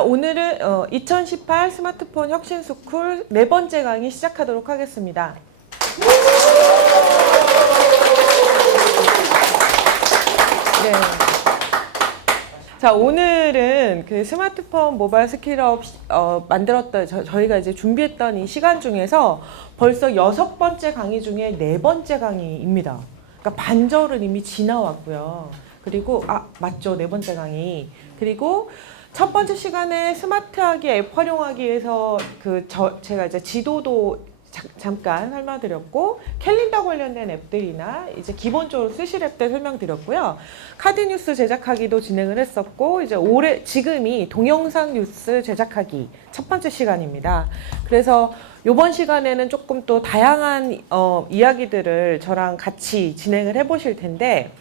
자, 오늘은 2018 스마트폰 혁신 스쿨 네 번째 강의 시작하도록 하겠습니다. 네. 자, 오늘은 그 스마트폰 모바일 스킬업 만들었던 저희가 이제 준비했던 이 시간 중에서 벌써 6번째 강의 중에 4번째 강의입니다. 그러니까 반절은 이미 지나왔고요. 그리고 맞죠, 4번째 강의. 그리고 첫 번째 시간에 스마트하기 앱 활용하기에서 제가 이제 지도도 잠깐 설명드렸고, 캘린더 관련된 앱들이나 이제 기본적으로 쓰실 앱들 설명드렸고요. 카드 뉴스 제작하기도 진행을 했었고, 이제 지금이 동영상 뉴스 제작하기 첫 번째 시간입니다. 그래서 이번 시간에는 조금 또 다양한 이야기들을 저랑 같이 진행을 해보실 텐데,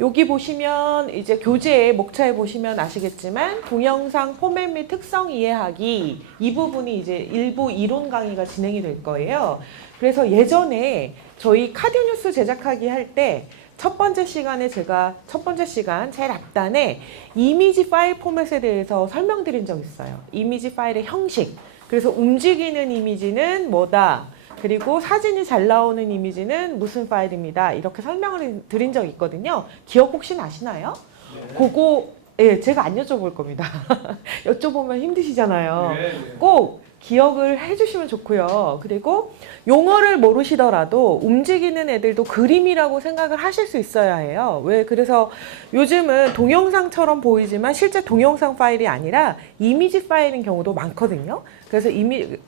여기 보시면 이제 교재의 목차에 보시면 아시겠지만 동영상 포맷 및 특성 이해하기 이 부분이 이제 일부 이론 강의가 진행이 될 거예요. 그래서 예전에 저희 카드 뉴스 제작하기 할 때 첫 번째 시간에 제가 첫 번째 시간 제일 앞단에 이미지 파일 포맷에 대해서 설명드린 적 있어요. 이미지 파일의 형식. 그래서 움직이는 이미지는 뭐다. 그리고 사진이 잘 나오는 이미지는 무슨 파일입니다. 이렇게 설명을 드린 적이 있거든요. 기억 혹시 나시나요? 네. 그거 제가 안 여쭤볼 겁니다. 여쭤보면 힘드시잖아요. 네. 꼭 기억을 해주시면 좋고요. 그리고 용어를 모르시더라도 움직이는 애들도 그림이라고 생각을 하실 수 있어야 해요. 그래서 요즘은 동영상처럼 보이지만 실제 동영상 파일이 아니라 이미지 파일인 경우도 많거든요. 그래서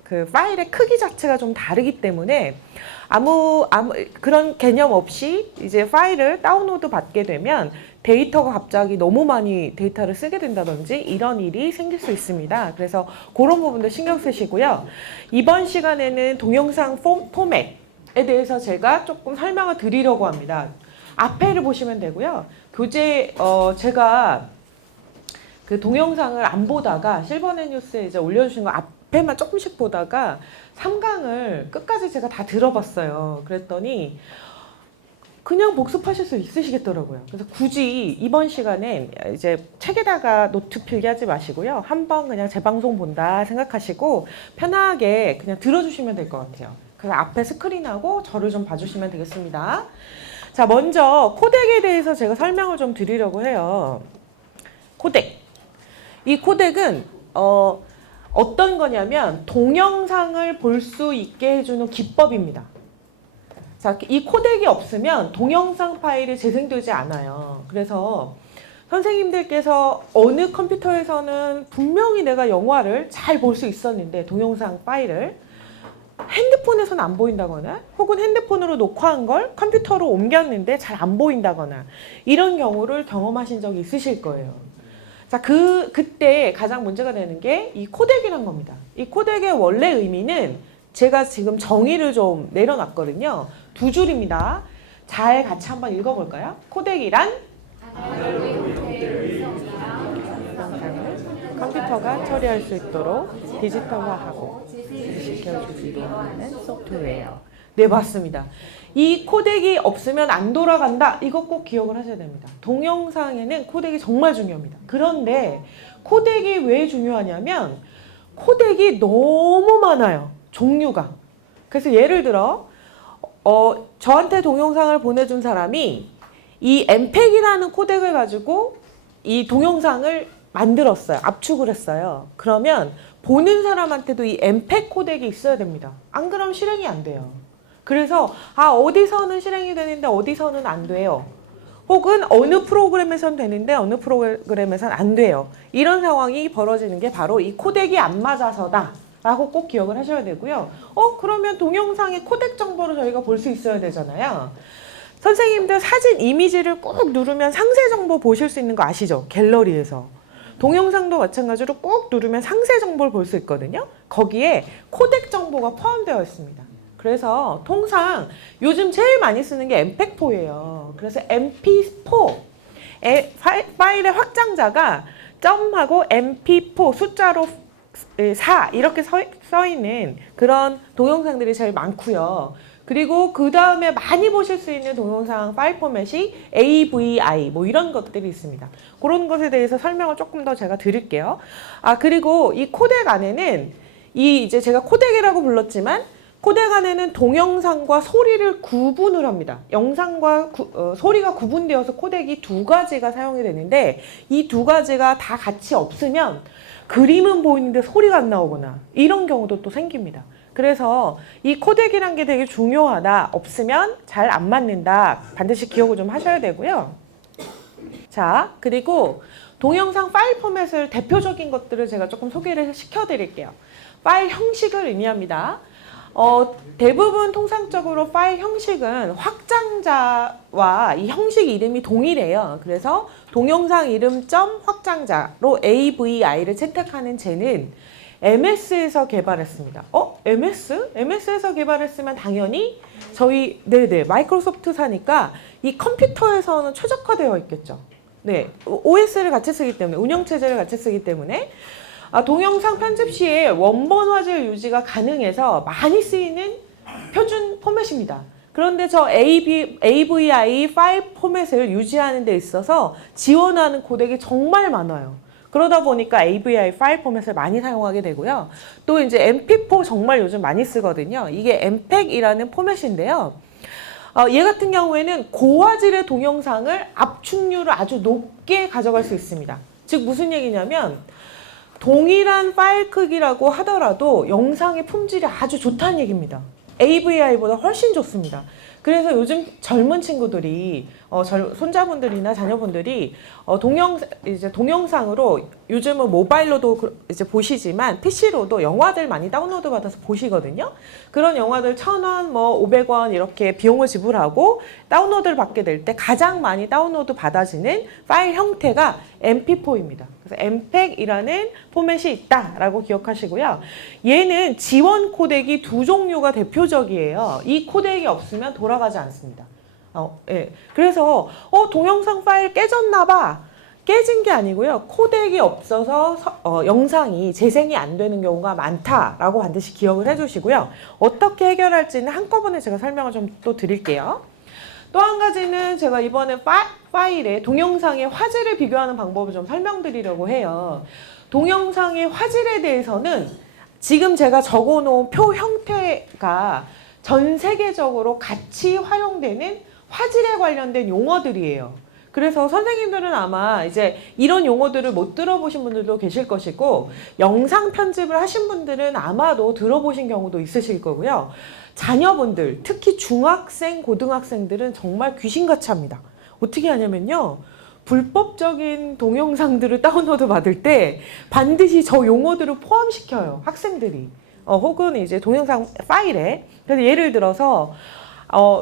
그 파일의 크기 자체가 좀 다르기 때문에 아무 그런 개념 없이 이제 파일을 다운로드 받게 되면 데이터가 갑자기 너무 많이 데이터를 쓰게 된다든지 이런 일이 생길 수 있습니다. 그래서 그런 부분도 신경 쓰시고요. 이번 시간에는 동영상 포맷에 대해서 제가 조금 설명을 드리려고 합니다. 앞에를 보시면 되고요. 교재 제가 그 동영상을 안 보다가 실버넷 뉴스에 이제 올려주신 거 앞에만 조금씩 보다가 3강을 끝까지 제가 다 들어봤어요. 그랬더니 그냥 복습하실 수 있으시겠더라고요. 그래서 굳이 이번 시간엔 이제 책에다가 노트 필기하지 마시고요. 한번 그냥 재방송 본다 생각하시고 편하게 그냥 들어주시면 될 것 같아요. 그래서 앞에 스크린하고 저를 좀 봐주시면 되겠습니다. 자, 먼저 코덱에 대해서 제가 설명을 좀 드리려고 해요. 코덱. 이 코덱은 어떤 거냐면 동영상을 볼 수 있게 해주는 기법입니다. 자, 이 코덱이 없으면 동영상 파일이 재생되지 않아요. 그래서 선생님들께서 어느 컴퓨터에서는 분명히 내가 영화를 잘 볼 수 있었는데 동영상 파일을 핸드폰에서는 안 보인다거나 혹은 핸드폰으로 녹화한 걸 컴퓨터로 옮겼는데 잘 안 보인다거나 이런 경우를 경험하신 적이 있으실 거예요. 자, 그때 가장 문제가 되는 게 이 코덱이란 겁니다. 이 코덱의 원래 의미는 제가 지금 정의를 좀 내려놨거든요. 2줄입니다. 잘 같이 한번 읽어볼까요? 코덱이란 컴퓨터가 처리할 수 있도록 디지털화하고 지식시켜주기로 하는 소프트웨어. 네, 맞습니다. 이 코덱이 없으면 안 돌아간다. 이거 꼭 기억을 하셔야 됩니다. 동영상에는 코덱이 정말 중요합니다. 그런데 코덱이 왜 중요하냐면 코덱이 너무 많아요. 종류가. 그래서 예를 들어 저한테 동영상을 보내준 사람이 이 MPEG이라는 코덱을 가지고 이 동영상을 만들었어요. 압축을 했어요. 그러면 보는 사람한테도 이 MPEG 코덱이 있어야 됩니다. 안 그러면 실행이 안 돼요. 그래서 어디서는 실행이 되는데 어디서는 안 돼요. 혹은 어느 프로그램에선 되는데 어느 프로그램에선 안 돼요. 이런 상황이 벌어지는 게 바로 이 코덱이 안 맞아서다 라고 꼭 기억을 하셔야 되고요. 그러면 동영상의 코덱 정보를 저희가 볼 수 있어야 되잖아요. 선생님들 사진 이미지를 꾹 누르면 상세 정보 보실 수 있는 거 아시죠? 갤러리에서. 동영상도 마찬가지로 꾹 누르면 상세 정보를 볼 수 있거든요. 거기에 코덱 정보가 포함되어 있습니다. 그래서 통상 요즘 제일 많이 쓰는 게 MP4예요. 그래서 MP4 파일의 확장자가 점하고 MP4 숫자로 4 이렇게 써 있는 그런 동영상들이 제일 많고요. 그리고 그 다음에 많이 보실 수 있는 동영상 파일 포맷이 AVI 뭐 이런 것들이 있습니다. 그런 것에 대해서 설명을 조금 더 제가 드릴게요. 아, 그리고 이 코덱 안에는 이 이제 제가 코덱이라고 불렀지만 코덱 안에는 동영상과 소리를 구분을 합니다. 영상과 소리가 구분되어서 코덱이 두 가지가 사용이 되는데 이 두 가지가 다 같이 없으면 그림은 보이는데 소리가 안 나오거나 이런 경우도 또 생깁니다. 그래서 이 코덱이란 게 되게 중요하다. 없으면 잘 안 맞는다. 반드시 기억을 좀 하셔야 되고요. 자, 그리고 동영상 파일 포맷을 대표적인 것들을 제가 조금 소개를 시켜드릴게요. 파일 형식을 의미합니다. 대부분 통상적으로 파일 형식은 확장자와 이 형식 이름이 동일해요. 그래서 동영상 이름 점 확장자로 AVI를 채택하는 쟤는 MS에서 개발했습니다. MS? MS에서 개발했으면 당연히 저희 마이크로소프트사니까 이 컴퓨터에서는 최적화되어 있겠죠. 네, OS를 같이 쓰기 때문에 운영체제를 같이 쓰기 때문에 동영상 편집 시에 원본 화질 유지가 가능해서 많이 쓰이는 표준 포맷입니다. 그런데 저 AVI 파일 포맷을 유지하는 데 있어서 지원하는 코덱이 정말 많아요. 그러다 보니까 AVI 파일 포맷을 많이 사용하게 되고요. 또 이제 MP4 정말 요즘 많이 쓰거든요. 이게 MPEG이라는 포맷인데요. 얘 같은 경우에는 고화질의 동영상을 압축률을 아주 높게 가져갈 수 있습니다. 즉 무슨 얘기냐면 동일한 파일 크기라고 하더라도 영상의 품질이 아주 좋다는 얘기입니다. AVI보다 훨씬 좋습니다. 그래서 요즘 젊은 친구들이 손자분들이나 자녀분들이 동영상으로 요즘은 모바일로도 이제 보시지만 PC로도 영화들 많이 다운로드 받아서 보시거든요. 그런 영화들 1,000원, 뭐 500원 이렇게 비용을 지불하고 다운로드를 받게 될 때 가장 많이 다운로드 받아지는 파일 형태가 MP4입니다. 그래서 MPEG이라는 포맷이 있다라고 기억하시고요. 얘는 지원 코덱이 두 종류가 대표적이에요. 이 코덱이 없으면 돌아가지 않습니다. 예. 그래서 동영상 파일 깨졌나 봐. 깨진 게 아니고요. 코덱이 없어서 영상이 재생이 안 되는 경우가 많다라고 반드시 기억을 해주시고요. 어떻게 해결할지는 한꺼번에 제가 설명을 좀 또 드릴게요. 또 한 가지는 제가 이번에 파일에 동영상의 화질을 비교하는 방법을 좀 설명드리려고 해요. 동영상의 화질에 대해서는 지금 제가 적어놓은 표 형태가 전 세계적으로 같이 활용되는 화질에 관련된 용어들이에요. 그래서 선생님들은 아마 이제 이런 용어들을 못 들어보신 분들도 계실 것이고 영상 편집을 하신 분들은 아마도 들어보신 경우도 있으실 거고요. 자녀분들, 특히 중학생, 고등학생들은 정말 귀신같이 합니다. 어떻게 하냐면요. 불법적인 동영상들을 다운로드 받을 때 반드시 저 용어들을 포함시켜요. 학생들이. 혹은 이제 동영상 파일에. 그래서 예를 들어서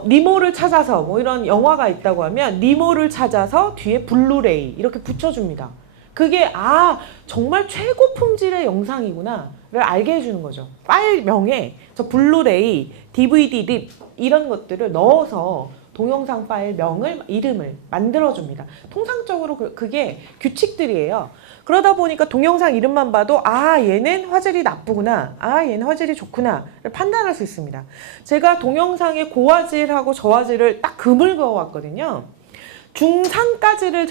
니모를 찾아서 뭐 이런 영화가 있다고 하면 니모를 찾아서 뒤에 블루레이 이렇게 붙여줍니다. 그게 정말 최고 품질의 영상이구나를 알게 해주는 거죠. 파일명에 저 블루레이, DVD 립 이런 것들을 넣어서 동영상 파일 이름을 만들어줍니다. 통상적으로 그게 규칙들이에요. 그러다 보니까 동영상 이름만 봐도 얘는 화질이 나쁘구나, 얘는 화질이 좋구나를 판단할 수 있습니다. 제가 동영상의 고화질하고 저화질을 딱 금을 그어왔거든요. 중상까지를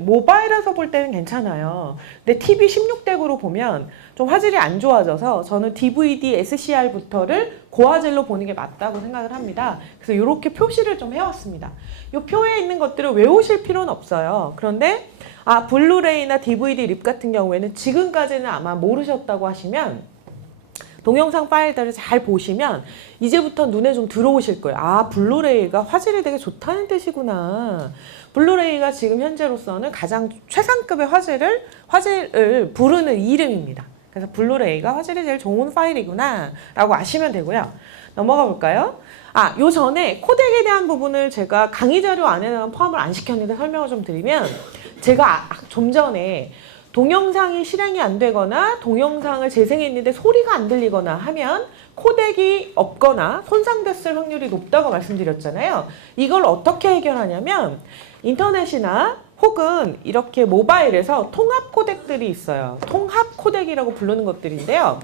모바일에서 볼 때는 괜찮아요. 근데 TV 16덱으로 보면 좀 화질이 안 좋아져서 저는 DVD, SCR부터를 고화질로 보는 게 맞다고 생각을 합니다. 그래서 이렇게 표시를 좀 해왔습니다. 이 표에 있는 것들을 외우실 필요는 없어요. 그런데 블루레이나 DVD 립 같은 경우에는 지금까지는 아마 모르셨다고 하시면 동영상 파일들을 잘 보시면 이제부터 눈에 좀 들어오실 거예요. 블루레이가 화질이 되게 좋다는 뜻이구나. 블루레이가 지금 현재로서는 가장 최상급의 화질을 부르는 이름입니다. 그래서 블루레이가 화질이 제일 좋은 파일이구나 라고 아시면 되고요. 넘어가 볼까요? 요 전에 코덱에 대한 부분을 제가 강의 자료 안에는 포함을 안 시켰는데 설명을 좀 드리면 제가 좀 전에 동영상이 실행이 안 되거나 동영상을 재생했는데 소리가 안 들리거나 하면 코덱이 없거나 손상됐을 확률이 높다고 말씀드렸잖아요. 이걸 어떻게 해결하냐면 인터넷이나 혹은 이렇게 모바일에서 통합 코덱들이 있어요. 통합 코덱이라고 부르는 것들인데요.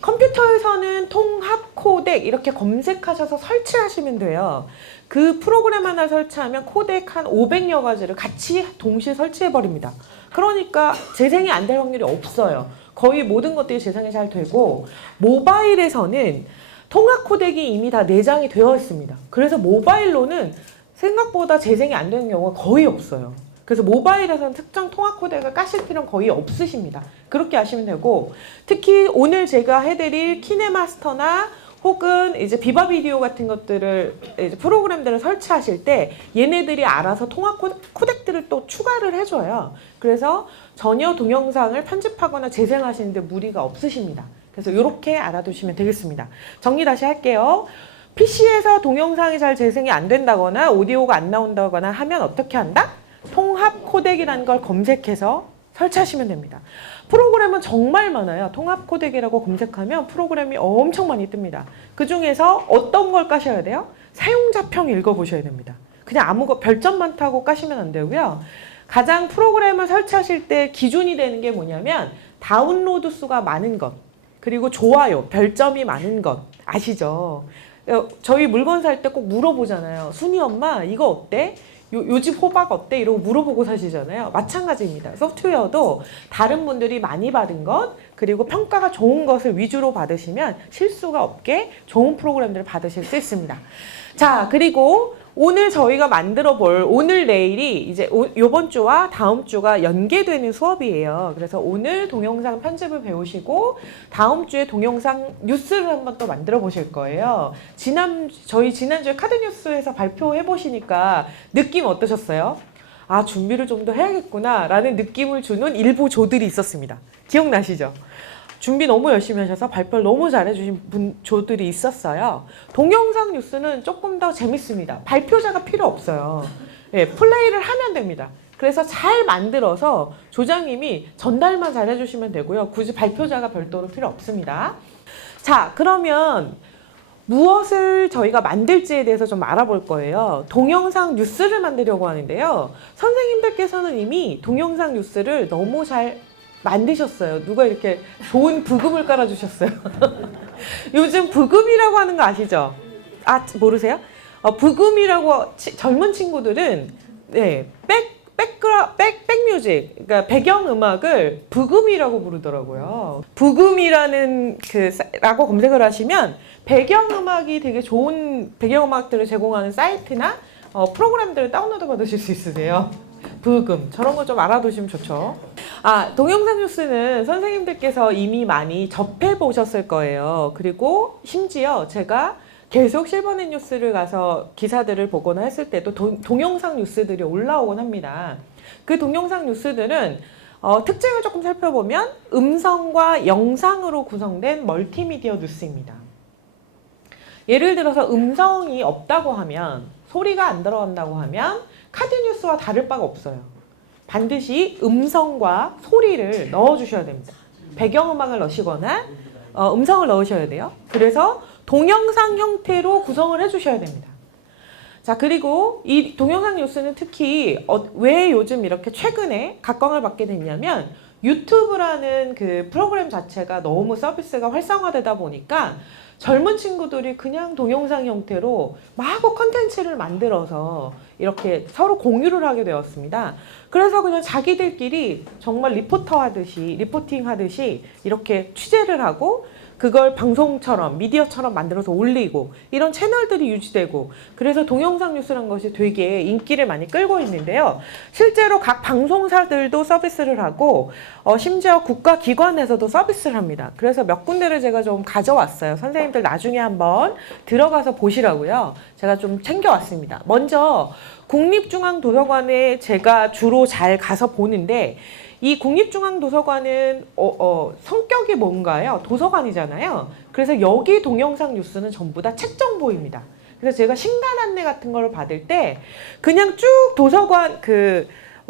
컴퓨터에서는 통합 코덱 이렇게 검색하셔서 설치하시면 돼요. 그 프로그램 하나 설치하면 코덱 한 500여 가지를 같이 동시에 설치해 버립니다. 그러니까 재생이 안 될 확률이 없어요. 거의 모든 것들이 재생이 잘 되고, 모바일에서는 통합 코덱이 이미 다 내장이 되어 있습니다. 그래서 모바일로는 생각보다 재생이 안 되는 경우가 거의 없어요. 그래서 모바일에서는 특정 통합 코덱을 까실 필요는 거의 없으십니다. 그렇게 하시면 되고, 특히 오늘 제가 해드릴 키네마스터나 혹은 이제 비바 비디오 같은 것들을 이제 프로그램들을 설치하실 때 얘네들이 알아서 통합 코덱들을 또 추가를 해줘요. 그래서 전혀 동영상을 편집하거나 재생하시는데 무리가 없으십니다. 그래서 이렇게 알아두시면 되겠습니다. 정리 다시 할게요. PC에서 동영상이 잘 재생이 안 된다거나 오디오가 안 나온다거나 하면 어떻게 한다? 통합 코덱이라는 걸 검색해서 설치하시면 됩니다. 프로그램은 정말 많아요. 통합 코덱이라고 검색하면 프로그램이 엄청 많이 뜹니다. 그 중에서 어떤 걸 까셔야 돼요? 사용자평 읽어보셔야 됩니다. 그냥 아무거 별점 많다고 까시면 안 되고요. 가장 프로그램을 설치하실 때 기준이 되는 게 뭐냐면 다운로드 수가 많은 것, 그리고 좋아요, 별점이 많은 것 아시죠? 저희 물건 살 때 꼭 물어보잖아요. 순이 엄마 이거 어때? 요 집 호박 어때? 이러고 물어보고 사시잖아요. 마찬가지입니다. 소프트웨어도 다른 분들이 많이 받은 것, 그리고 평가가 좋은 것을 위주로 받으시면 실수가 없게 좋은 프로그램들을 받으실 수 있습니다. 자, 그리고 오늘 저희가 만들어 볼 오늘 내일이 이제 요번 주와 다음 주가 연계되는 수업이에요. 그래서 오늘 동영상 편집을 배우시고 다음 주에 동영상 뉴스를 한번 또 만들어 보실 거예요. 저희 지난주에 카드 뉴스에서 발표해 보시니까 느낌 어떠셨어요? 아, 준비를 좀 더 해야겠구나 라는 느낌을 주는 일부 조들이 있었습니다. 기억나시죠? 준비 너무 열심히 하셔서 발표를 너무 잘해주신 조들이 있었어요. 동영상 뉴스는 조금 더 재밌습니다. 발표자가 필요 없어요. 예, 플레이를 하면 됩니다. 그래서 잘 만들어서 조장님이 전달만 잘 해주시면 되고요. 굳이 발표자가 별도로 필요 없습니다. 자, 그러면 무엇을 저희가 만들지에 대해서 좀 알아볼 거예요. 동영상 뉴스를 만들려고 하는데요. 선생님들께서는 이미 동영상 뉴스를 너무 잘 만드셨어요. 누가 이렇게 좋은 부금을 깔아주셨어요. 요즘 부금이라고 하는 거 아시죠? 아, 모르세요? 부금이라고 젊은 친구들은 네, 백뮤직, 그러니까 배경음악을 부금이라고 부르더라고요. 부금이라는 라고 검색을 하시면 배경음악이 되게 좋은 배경음악들을 제공하는 사이트나 프로그램들을 다운로드 받으실 수 있으세요. 부금, 저런 거 좀 알아두시면 좋죠. 아, 동영상 뉴스는 선생님들께서 이미 많이 접해 보셨을 거예요. 그리고 심지어 제가 계속 실버넷 뉴스를 가서 기사들을 보거나 했을 때도 동영상 뉴스들이 올라오곤 합니다. 그 동영상 뉴스들은 특징을 조금 살펴보면 음성과 영상으로 구성된 멀티미디어 뉴스입니다. 예를 들어서 음성이 없다고 하면, 소리가 안 들어간다고 하면 카드 뉴스와 다를 바가 없어요. 반드시 음성과 소리를 넣어주셔야 됩니다. 배경음악을 넣으시거나 음성을 넣으셔야 돼요. 그래서 동영상 형태로 구성을 해주셔야 됩니다. 자, 그리고 이 동영상 뉴스는 특히 왜 요즘 이렇게 최근에 각광을 받게 됐냐면 유튜브라는 그 프로그램 자체가 너무 서비스가 활성화되다 보니까 젊은 친구들이 그냥 동영상 형태로 마구 컨텐츠를 만들어서 이렇게 서로 공유를 하게 되었습니다. 그래서 그냥 자기들끼리 정말 리포팅 하듯이 이렇게 취재를 하고 그걸 방송처럼, 미디어처럼 만들어서 올리고 이런 채널들이 유지되고, 그래서 동영상 뉴스라는 것이 되게 인기를 많이 끌고 있는데요. 실제로 각 방송사들도 서비스를 하고 심지어 국가기관에서도 서비스를 합니다. 그래서 몇 군데를 제가 좀 가져왔어요. 선생님들 나중에 한번 들어가서 보시라고요. 제가 좀 챙겨왔습니다. 먼저 국립중앙도서관에 제가 주로 잘 가서 보는데, 이 국립중앙도서관은 성격이 뭔가요? 도서관이잖아요. 그래서 여기 동영상 뉴스는 전부 다 책 정보입니다. 그래서 제가 신간 안내 같은 걸 받을 때 그냥 쭉 도서관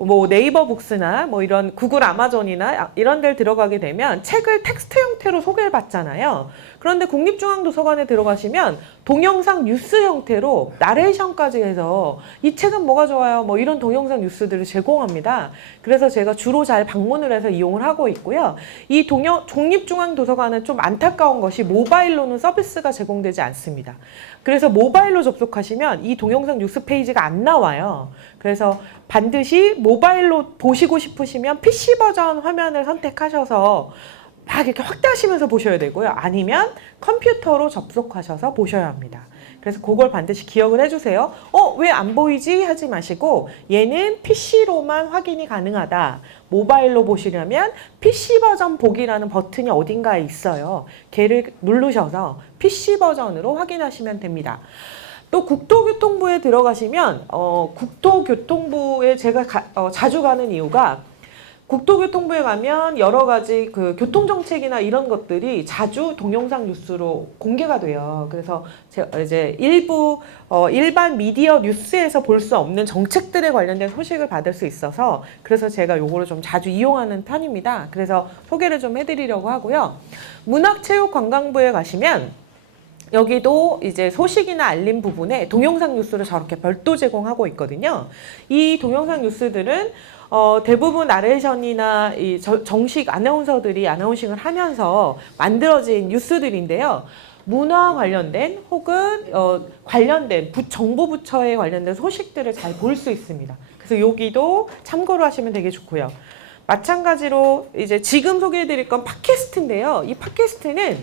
뭐 네이버 북스나 뭐 이런 구글 아마존이나 이런 데를 들어가게 되면 책을 텍스트 형태로 소개를 받잖아요. 그런데 국립중앙도서관에 들어가시면 동영상 뉴스 형태로 나레이션까지 해서 이 책은 뭐가 좋아요, 뭐 이런 동영상 뉴스들을 제공합니다. 그래서 제가 주로 잘 방문을 해서 이용을 하고 있고요. 이 국립중앙도서관은 좀 안타까운 것이 모바일로는 서비스가 제공되지 않습니다. 그래서 모바일로 접속하시면 이 동영상 뉴스 페이지가 안 나와요. 그래서 반드시 모바일로 보시고 싶으시면 PC 버전 화면을 선택하셔서 막 이렇게 확대하시면서 보셔야 되고요. 아니면 컴퓨터로 접속하셔서 보셔야 합니다. 그래서 그걸 반드시 기억을 해주세요. 왜 안 보이지? 하지 마시고 얘는 PC로만 확인이 가능하다. 모바일로 보시려면 PC 버전 보기라는 버튼이 어딘가에 있어요. 걔를 누르셔서 PC 버전으로 확인하시면 됩니다. 또 국토교통부에 들어가시면 국토교통부에 제가 자주 가는 이유가 국토교통부에 가면 여러 가지 그 교통정책이나 이런 것들이 자주 동영상 뉴스로 공개가 돼요. 그래서 제가 이제 일부 일반 미디어 뉴스에서 볼 수 없는 정책들에 관련된 소식을 받을 수 있어서 그래서 제가 요거를 좀 자주 이용하는 편입니다. 그래서 소개를 좀 해드리려고 하고요. 문화체육관광부에 가시면 여기도 이제 소식이나 알림 부분에 동영상 뉴스를 저렇게 별도 제공하고 있거든요. 이 동영상 뉴스들은 대부분 나레이션이나 이 정식 아나운서들이 아나운싱을 하면서 만들어진 뉴스들인데요. 문화 관련된 혹은 관련된 정부 부처에 관련된 소식들을 잘 볼 수 있습니다. 그래서 여기도 참고로 하시면 되게 좋고요. 마찬가지로 이제 지금 소개해드릴 건 팟캐스트인데요. 이 팟캐스트는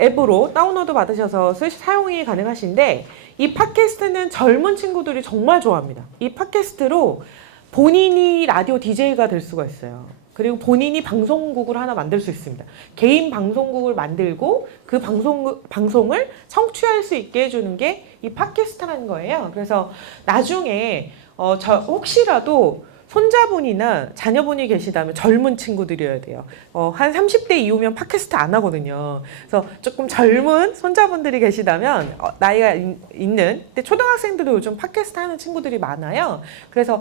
앱으로 다운로드 받으셔서 사용이 가능하신데 이 팟캐스트는 젊은 친구들이 정말 좋아합니다. 이 팟캐스트로 본인이 라디오 DJ가 될 수가 있어요. 그리고 본인이 방송국을 하나 만들 수 있습니다. 개인 방송국을 만들고 그 방송을 청취할 수 있게 해주는 게 이 팟캐스트라는 거예요. 그래서 나중에 혹시라도 손자분이나 자녀분이 계시다면 젊은 친구들이어야 돼요. 한 30대 이후면 팟캐스트 안 하거든요. 그래서 조금 젊은 손자분들이 계시다면 나이가 있는 근데 초등학생들도 요즘 팟캐스트 하는 친구들이 많아요. 그래서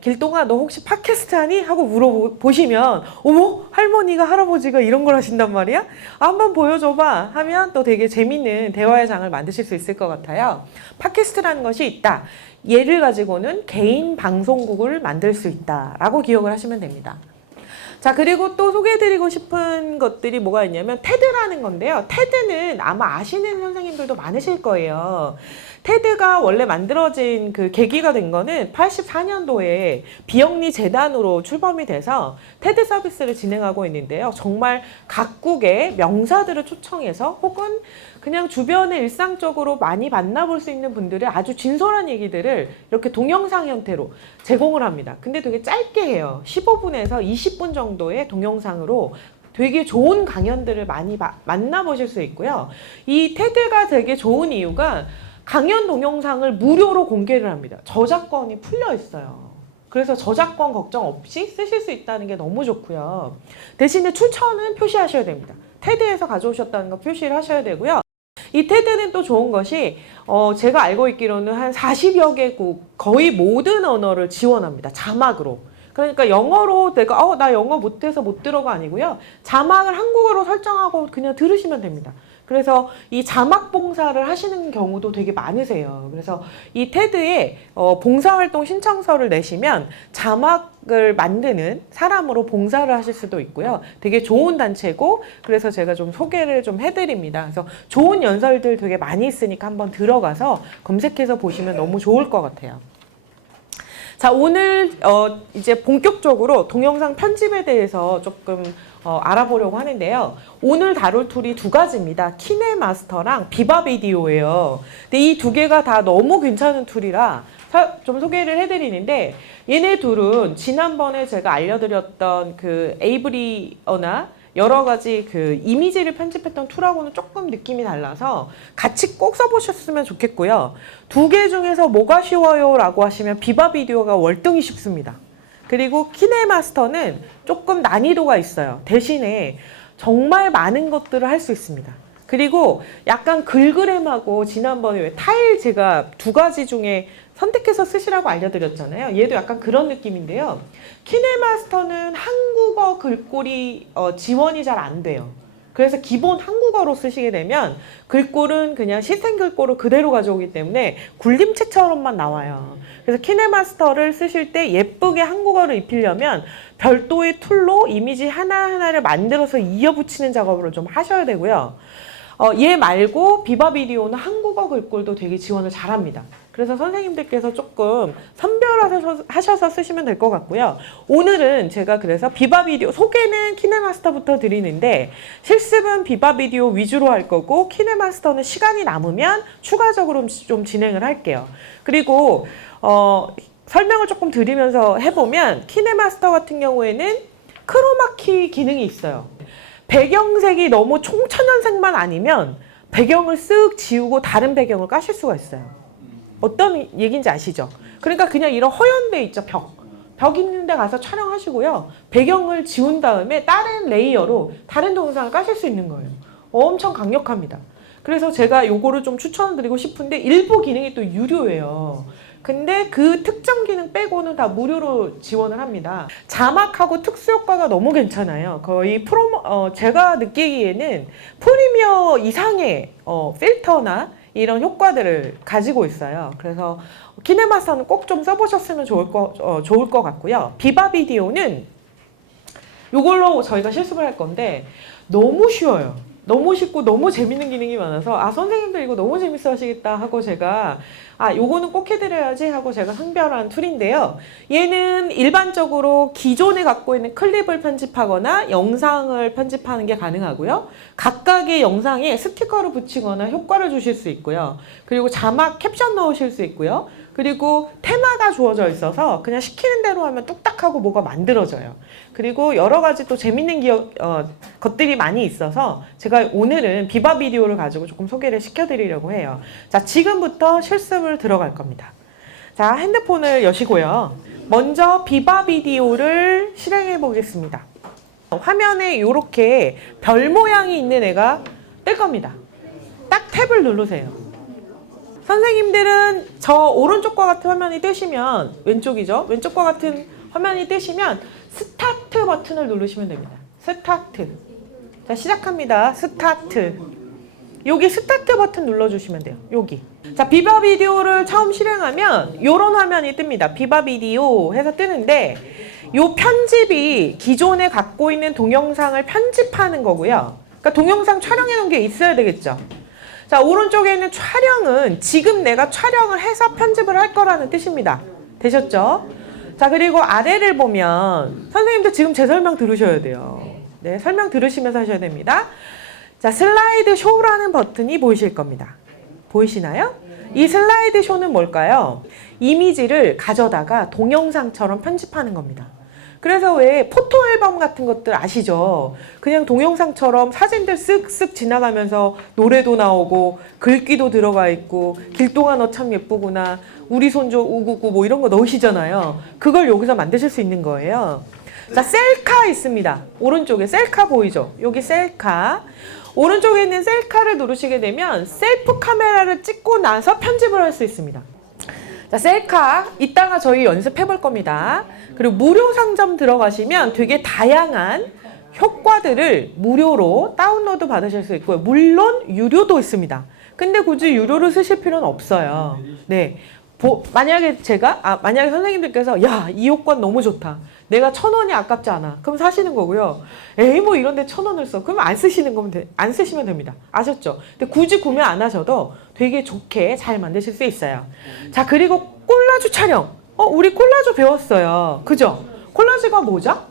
길동아 너 혹시 팟캐스트 하니? 하고 물어보시면 어머 할머니가 할아버지가 이런 걸 하신단 말이야? 한번 보여줘봐 하면 또 되게 재밌는 대화의 장을 만드실 수 있을 것 같아요. 팟캐스트라는 것이 있다. 얘를 가지고는 개인 방송국을 만들 수 있다라고 기억을 하시면 됩니다. 자, 그리고 또 소개해드리고 싶은 것들이 뭐가 있냐면 테드라는 건데요. 테드는 아마 아시는 선생님들도 많으실 거예요. 테드가 원래 만들어진 그 계기가 된 거는 84년도에 비영리 재단으로 출범이 돼서 테드 서비스를 진행하고 있는데요. 정말 각국의 명사들을 초청해서 혹은 그냥 주변에 일상적으로 많이 만나볼 수 있는 분들의 아주 진솔한 얘기들을 이렇게 동영상 형태로 제공을 합니다. 근데 되게 짧게 해요. 15분에서 20분 정도의 동영상으로 되게 좋은 강연들을 많이 만나보실 수 있고요. 이 테드가 되게 좋은 이유가 강연 동영상을 무료로 공개를 합니다. 저작권이 풀려 있어요. 그래서 저작권 걱정 없이 쓰실 수 있다는 게 너무 좋고요. 대신에 출처는 표시하셔야 됩니다. 테드에서 가져오셨다는 거 표시를 하셔야 되고요. 이 테드는 또 좋은 것이 제가 알고 있기로는 한 40여 개국 거의 모든 언어를 지원합니다. 자막으로. 그러니까 영어로 내가 나 영어 못해서 못 들어가 아니고요. 자막을 한국어로 설정하고 그냥 들으시면 됩니다. 그래서 이 자막 봉사를 하시는 경우도 되게 많으세요. 그래서 이 테드에 봉사활동 신청서를 내시면 자막을 만드는 사람으로 봉사를 하실 수도 있고요. 되게 좋은 단체고 그래서 제가 좀 소개를 좀 해드립니다. 그래서 좋은 연설들 되게 많이 있으니까 한번 들어가서 검색해서 보시면 너무 좋을 것 같아요. 자, 오늘 이제 본격적으로 동영상 편집에 대해서 조금 알아보려고 하는데요. 오늘 다룰 툴이 두 가지입니다. 키네마스터랑 비바비디오예요. 근데 이 두 개가 다 너무 괜찮은 툴이라 좀 소개를 해드리는데 얘네 둘은 지난번에 제가 알려드렸던 그 에이브리어나 여러 가지 그 이미지를 편집했던 툴하고는 조금 느낌이 달라서 같이 꼭 써보셨으면 좋겠고요. 두 개 중에서 뭐가 쉬워요? 라고 하시면 비바비디오가 월등히 쉽습니다. 그리고 키네마스터는 조금 난이도가 있어요. 대신에 정말 많은 것들을 할 수 있습니다. 그리고 약간 글그램하고 지난번에 왜 타일 제가 두 가지 중에 선택해서 쓰시라고 알려드렸잖아요. 얘도 약간 그런 느낌인데요. 키네마스터는 한국어 글꼴이 지원이 잘 안 돼요. 그래서 기본 한국어로 쓰시게 되면 글꼴은 그냥 시스템 글꼴을 그대로 가져오기 때문에 굴림체처럼만 나와요. 그래서 키네마스터를 쓰실 때 예쁘게 한국어를 입히려면 별도의 툴로 이미지 하나하나를 만들어서 이어붙이는 작업을 좀 하셔야 되고요. 얘 말고 비바비디오는 한국어 글꼴도 되게 지원을 잘합니다. 그래서 선생님들께서 조금 선별하셔서 쓰시면 될 것 같고요. 오늘은 제가 그래서 비바비디오 소개는 키네마스터부터 드리는데 실습은 비바비디오 위주로 할 거고 키네마스터는 시간이 남으면 추가적으로 좀 진행을 할게요. 그리고 설명을 조금 드리면서 해보면 키네마스터 같은 경우에는 크로마키 기능이 있어요. 배경색이 너무 총천연색만 아니면 배경을 쓱 지우고 다른 배경을 까실 수가 있어요. 어떤 얘기인지 아시죠? 그러니까 그냥 이런 허연데 있죠, 벽 있는 데 가서 촬영하시고요. 배경을 지운 다음에 다른 레이어로 다른 동영상을 까실 수 있는 거예요. 엄청 강력합니다. 그래서 제가 요거를 좀 추천드리고 싶은데 일부 기능이 또 유료예요. 근데 그 특정 기능 빼고는 다 무료로 지원을 합니다. 자막하고 특수 효과가 너무 괜찮아요. 거의 제가 느끼기에는 프리미어 이상의 필터나 이런 효과들을 가지고 있어요. 그래서 키네마스터는 꼭 좀 써보셨으면 좋을 것 같고요. 비바비디오는 이걸로 저희가 실습을 할 건데 너무 쉬워요. 너무 쉽고 너무 재밌는 기능이 많아서 선생님들 이거 너무 재밌어 하시겠다 하고 제가 요거는 꼭 해드려야지 하고 제가 선별한 툴인데요. 얘는 일반적으로 기존에 갖고 있는 클립을 편집하거나 영상을 편집하는 게 가능하고요. 각각의 영상에 스티커를 붙이거나 효과를 주실 수 있고요. 그리고 자막 캡션 넣으실 수 있고요. 그리고 테마가 주어져 있어서 그냥 시키는 대로 하면 뚝딱하고 뭐가 만들어져요. 그리고 여러 가지 또 재밌는 것들이 많이 있어서 제가 오늘은 비바비디오를 가지고 조금 소개를 시켜드리려고 해요. 자, 지금부터 실습을 들어갈 겁니다. 자, 핸드폰을 여시고요. 먼저 비바비디오를 실행해 보겠습니다. 화면에 이렇게 별 모양이 있는 애가 뜰 겁니다. 딱 탭을 누르세요. 선생님들은 저 오른쪽과 같은 화면이 뜨시면 왼쪽이죠. 왼쪽과 같은 화면이 뜨시면 스타트 버튼을 누르시면 됩니다. 스타트. 자, 시작합니다. 스타트. 여기 스타트 버튼 눌러주시면 돼요. 여기. 자, 비바비디오를 처음 실행하면 이런 화면이 뜹니다. 비바비디오 해서 뜨는데 요 편집이 기존에 갖고 있는 동영상을 편집하는 거고요. 그러니까 동영상 촬영해 놓은 게 있어야 되겠죠. 자, 오른쪽에 있는 촬영은 지금 내가 촬영을 해서 편집을 할 거라는 뜻입니다. 되셨죠? 자, 그리고 아래를 보면 선생님들 지금 제 설명 들으셔야 돼요. 네, 설명 들으시면서 하셔야 됩니다. 자, 슬라이드 쇼라는 버튼이 보이실 겁니다. 보이시나요? 이 슬라이드 쇼는 뭘까요? 이미지를 가져다가 동영상처럼 편집하는 겁니다. 그래서 왜 포토 앨범 같은 것들 아시죠? 그냥 동영상처럼 사진들 쓱쓱 지나가면서 노래도 나오고 글귀도 들어가 있고 길동아 너 참 예쁘구나 우리 손주 우구구 뭐 이런 거 넣으시잖아요. 그걸 여기서 만드실 수 있는 거예요. 자, 셀카 있습니다. 오른쪽에 셀카 보이죠? 여기 셀카. 오른쪽에 있는 셀카를 누르시게 되면 셀프 카메라를 찍고 나서 편집을 할 수 있습니다. 자, 셀카 이따가 저희 연습해 볼 겁니다. 그리고 무료 상점 들어가시면 되게 다양한 효과들을 무료로 다운로드 받으실 수 있고요. 물론 유료도 있습니다. 근데 굳이 유료를 쓰실 필요는 없어요. 네. 만약에 만약에 선생님들께서 야, 이 효과 너무 좋다. 내가 1,000원이 아깝지 않아. 그럼 사시는 거고요. 에이, 뭐 이런데 1,000원을 써. 그럼 안 쓰시면 됩니다. 아셨죠? 근데 굳이 구매 안 하셔도 되게 좋게 잘 만드실 수 있어요. 자, 그리고 콜라주 촬영. 우리 콜라주 배웠어요. 그죠? 콜라주가 뭐죠?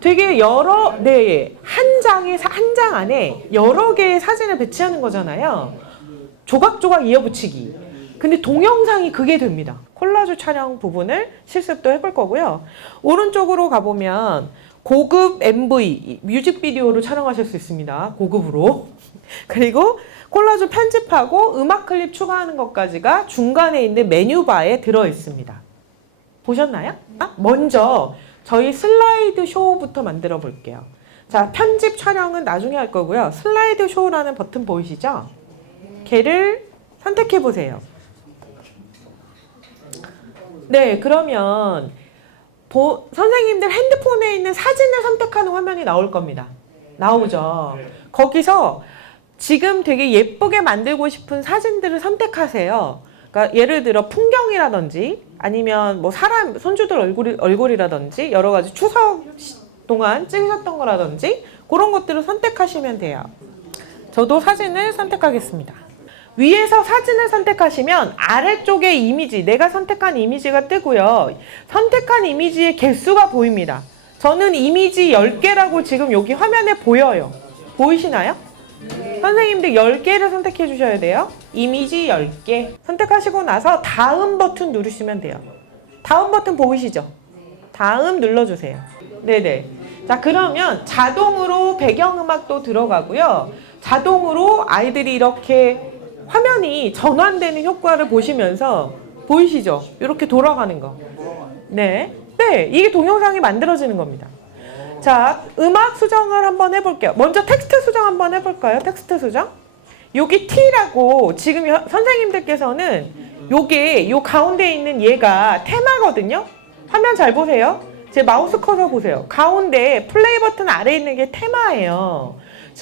되게 한 장 안에 여러 개의 사진을 배치하는 거잖아요. 조각조각 이어붙이기. 근데 동영상이 그게 됩니다. 콜라주 촬영 부분을 실습도 해볼 거고요. 오른쪽으로 가보면 고급 MV, 뮤직비디오를 촬영하실 수 있습니다. 고급으로. 그리고 콜라주 편집하고 음악 클립 추가하는 것까지가 중간에 있는 메뉴바에 들어있습니다. 보셨나요? 먼저 저희 슬라이드 쇼부터 만들어 볼게요. 자, 편집 촬영은 나중에 할 거고요. 슬라이드 쇼라는 버튼 보이시죠? 걔를 선택해 보세요. 네, 그러면 선생님들 핸드폰에 있는 사진을 선택하는 화면이 나올 겁니다. 나오죠? 거기서 지금 되게 예쁘게 만들고 싶은 사진들을 선택하세요. 그러니까 예를 들어 풍경이라든지 아니면 뭐 사람, 손주들 얼굴이라든지 여러 가지 추석 동안 찍으셨던 거라든지 그런 것들을 선택하시면 돼요. 저도 사진을 선택하겠습니다. 위에서 사진을 선택하시면 아래쪽에 이미지, 내가 선택한 이미지가 뜨고요. 선택한 이미지의 개수가 보입니다. 저는 이미지 10개라고 지금 여기 화면에 보여요. 보이시나요? 선생님들 10개를 선택해 주셔야 돼요. 이미지 10개. 선택하시고 나서 다음 버튼 누르시면 돼요. 다음 버튼 보이시죠? 다음 눌러주세요. 네네. 자, 그러면 자동으로 배경음악도 들어가고요. 자동으로 아이들이 이렇게 화면이 전환되는 효과를 보시면서 보이시죠? 이렇게 돌아가는 거. 네. 네, 이게 동영상이 만들어지는 겁니다. 자, 음악 수정을 한번 해볼게요. 먼저 텍스트 수정 한번 해볼까요? 텍스트 수정. 여기 T라고 지금 선생님들께서는 요게 요 가운데 있는 얘가 테마거든요. 화면 잘 보세요. 제 마우스 커서 보세요. 가운데 플레이 버튼 아래에 있는 게 테마예요.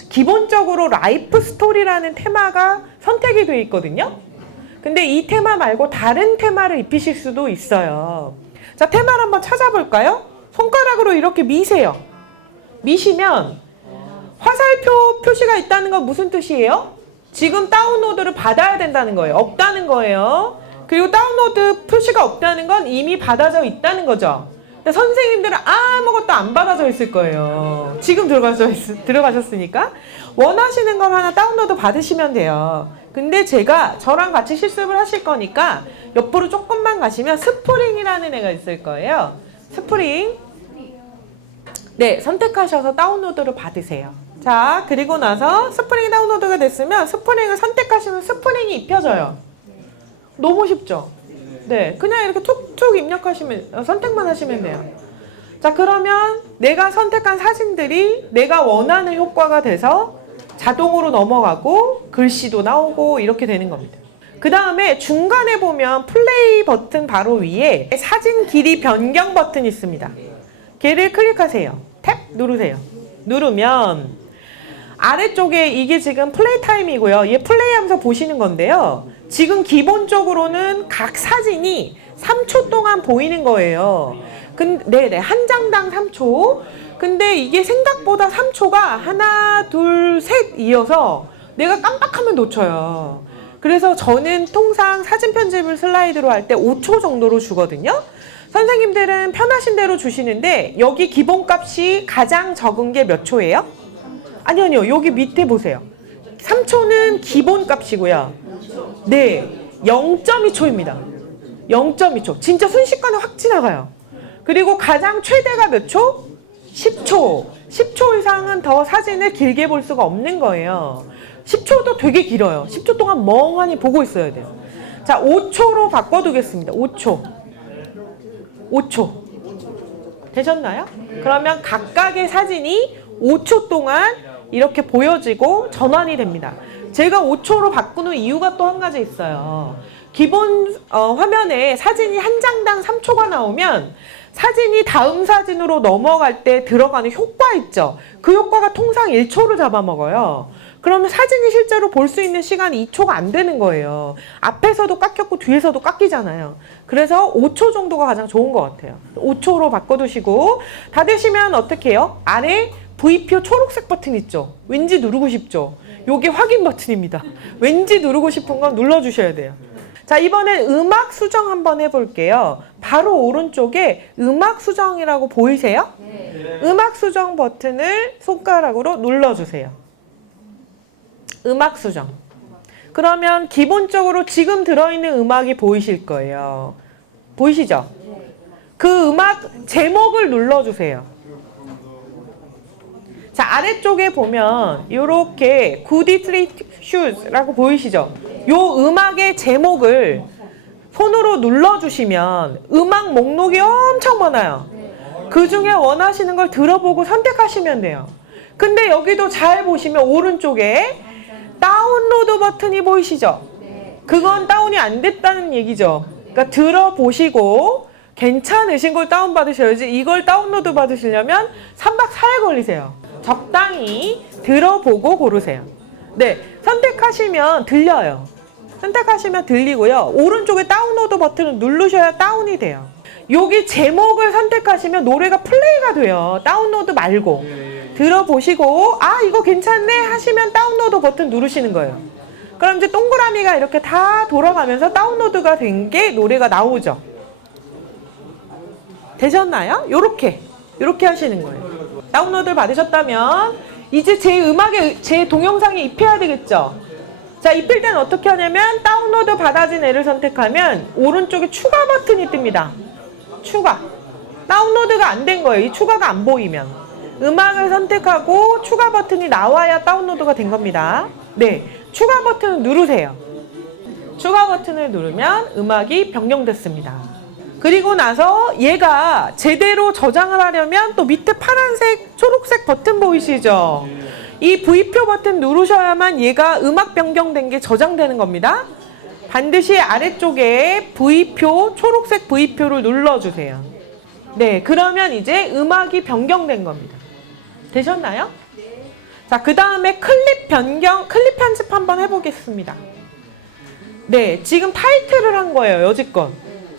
기본적으로 라이프 스토리라는 테마가 선택이 되어 있거든요. 근데 이 테마 말고 다른 테마를 입히실 수도 있어요. 자, 테마를 한번 찾아볼까요? 손가락으로 이렇게 미세요. 미시면 화살표 표시가 있다는 건 무슨 뜻이에요? 지금 다운로드를 받아야 된다는 거예요. 없다는 거예요. 그리고 다운로드 표시가 없다는 건 이미 받아져 있다는 거죠. 근데 선생님들은 아무것도 안 받아져 있을 거예요. 지금 들어가셨으니까. 원하시는 걸 하나 다운로드 받으시면 돼요. 근데 저랑 같이 실습을 하실 거니까 옆으로 조금만 가시면 스프링이라는 애가 있을 거예요. 스프링. 네, 선택하셔서 다운로드를 받으세요. 자, 그리고 나서 스프링이 다운로드가 됐으면 스프링을 선택하시면 스프링이 입혀져요. 너무 쉽죠? 네, 그냥 이렇게 툭툭 입력하시면, 선택만 하시면 돼요. 자, 그러면 내가 선택한 사진들이 내가 원하는 효과가 돼서 자동으로 넘어가고 글씨도 나오고 이렇게 되는 겁니다. 그 다음에 중간에 보면 플레이 버튼 바로 위에 사진 길이 변경 버튼이 있습니다. 걔를 클릭하세요. 탭 누르세요. 누르면 아래쪽에 이게 지금 플레이 타임이고요. 얘 플레이하면서 보시는 건데요. 지금 기본적으로는 각 사진이 3초 동안 보이는 거예요. 네네, 한 장당 3초. 근데 이게 생각보다 3초가 하나, 둘, 셋 이어서 내가 깜빡하면 놓쳐요. 그래서 저는 통상 사진 편집을 슬라이드로 할 때 5초 정도로 주거든요. 선생님들은 편하신 대로 주시는데 여기 기본값이 가장 적은 게 몇 초예요? 아니요. 여기 밑에 보세요. 3초는 기본값이고요. 네, 0.2초입니다. 0.2초. 진짜 순식간에 확 지나가요. 그리고 가장 최대가 몇 초? 10초. 10초 이상은 더 사진을 길게 볼 수가 없는 거예요. 10초도 되게 길어요. 10초 동안 멍하니 보고 있어야 돼요. 자, 5초로 바꿔두겠습니다. 5초. 되셨나요? 그러면 각각의 사진이 5초 동안 이렇게 보여지고 전환이 됩니다. 제가 5초로 바꾸는 이유가 또 한 가지 있어요. 기본 화면에 사진이 한 장당 3초가 나오면 사진이 다음 사진으로 넘어갈 때 들어가는 효과 있죠. 그 효과가 통상 1초를 잡아먹어요. 그러면 사진이 실제로 볼 수 있는 시간이 2초가 안 되는 거예요. 앞에서도 깎였고 뒤에서도 깎이잖아요. 그래서 5초 정도가 가장 좋은 것 같아요. 5초로 바꿔두시고 다 되시면 어떻게 해요? 아래 V표 초록색 버튼 있죠? 왠지 누르고 싶죠? 요게 확인 버튼입니다. 왠지 누르고 싶은 건 눌러주셔야 돼요. 자, 이번엔 음악 수정 한번 해볼게요. 바로 오른쪽에 음악 수정이라고 보이세요? 네. 음악 수정 버튼을 손가락으로 눌러주세요. 음악 수정. 그러면 기본적으로 지금 들어있는 음악이 보이실 거예요. 보이시죠? 그 음악 제목을 눌러주세요. 자, 아래쪽에 보면 이렇게 Goody Three Shoes라고 보이시죠? 요 음악의 제목을 손으로 눌러주시면 음악 목록이 엄청 많아요. 그 중에 원하시는 걸 들어보고 선택하시면 돼요. 근데 여기도 잘 보시면 오른쪽에 다운로드 버튼이 보이시죠? 그건 다운이 안 됐다는 얘기죠. 그러니까 들어보시고 괜찮으신 걸 다운받으셔야지 이걸 다운로드 받으시려면 3박 4일 걸리세요. 적당히 들어보고 고르세요. 네, 선택하시면 들려요. 선택하시면 들리고요. 오른쪽에 다운로드 버튼을 누르셔야 다운이 돼요. 여기 제목을 선택하시면 노래가 플레이가 돼요. 다운로드 말고. 들어보시고 아 이거 괜찮네 하시면 다운로드 버튼 누르시는 거예요. 그럼 이제 동그라미가 이렇게 다 돌아가면서 다운로드가 된 게 노래가 나오죠. 되셨나요? 요렇게 하시는 거예요. 다운로드를 받으셨다면 이제 제 음악에 제 동영상에 입혀야 되겠죠. 자, 입힐 때는 어떻게 하냐면 다운로드 받아진 애를 선택하면 오른쪽에 추가 버튼이 뜹니다. 추가. 다운로드가 안 된 거예요. 이 추가가 안 보이면. 음악을 선택하고 추가 버튼이 나와야 다운로드가 된 겁니다. 네, 추가 버튼을 누르세요. 추가 버튼을 누르면 음악이 변경됐습니다. 그리고 나서 얘가 제대로 저장을 하려면 또 밑에 파란색, 초록색 버튼 보이시죠? 이 V표 버튼 누르셔야만 얘가 음악 변경된 게 저장되는 겁니다. 반드시 아래쪽에 V표, 초록색 V표를 눌러주세요. 네, 그러면 이제 음악이 변경된 겁니다. 되셨나요? 자, 그 다음에 클립 편집 한번 해보겠습니다. 네, 지금 타이틀을 한 거예요, 여지껏.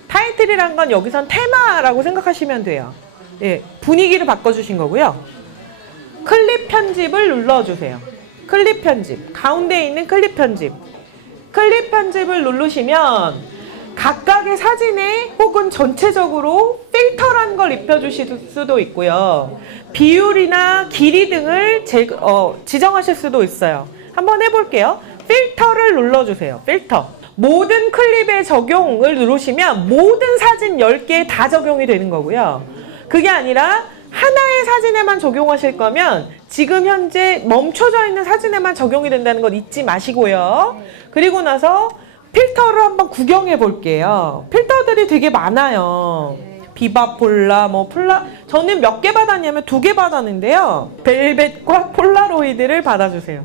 타이틀이란 건 여기선 테마라고 생각하시면 돼요. 네, 분위기를 바꿔주신 거고요. 클립 편집을 눌러주세요. 클립 편집, 가운데 있는 클립 편집. 클립 편집을 누르시면 각각의 사진에 혹은 전체적으로 필터라는 걸 입혀주실 수도 있고요. 비율이나 길이 등을 지정하실 수도 있어요. 한번 해볼게요. 필터를 눌러주세요. 필터. 모든 클립에 적용을 누르시면 모든 사진 10개에 다 적용이 되는 거고요. 그게 아니라 하나의 사진에만 적용하실 거면 지금 현재 멈춰져 있는 사진에만 적용이 된다는 건 잊지 마시고요. 그리고 나서 필터를 한번 구경해 볼게요. 필터들이 되게 많아요. 비바 폴라, 저는 몇 개 받았냐면 2개 받았는데요. 벨벳과 폴라로이드를 받아주세요.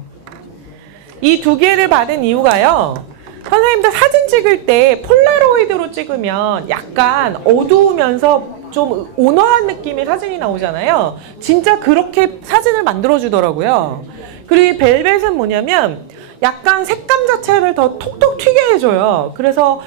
이 2개를 받은 이유가요. 선생님들 사진 찍을 때 폴라로이드로 찍으면 약간 어두우면서 좀 온화한 느낌의 사진이 나오잖아요. 진짜 그렇게 사진을 만들어주더라고요. 그리고 이 벨벳은 뭐냐면 약간 색감 자체를 더 톡톡 튀게 해줘요. 그래서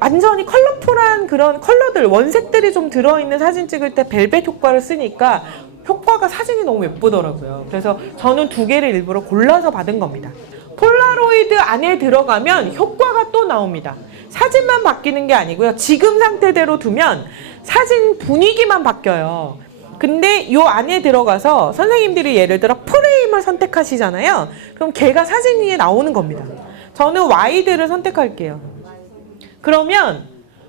완전히 컬러풀한 그런 컬러들, 원색들이 좀 들어있는 사진 찍을 때 벨벳 효과를 쓰니까 효과가 사진이 너무 예쁘더라고요. 그래서 저는 2개를 일부러 골라서 받은 겁니다. 폴라로이드 안에 들어가면 효과가 또 나옵니다. 사진만 바뀌는 게 아니고요. 지금 상태대로 두면 사진 분위기만 바뀌어요. 근데 이 안에 들어가서 선생님들이 예를 들어 프레임을 선택하시잖아요. 그럼 걔가 사진 위에 나오는 겁니다. 저는 와이드를 선택할게요. 그러면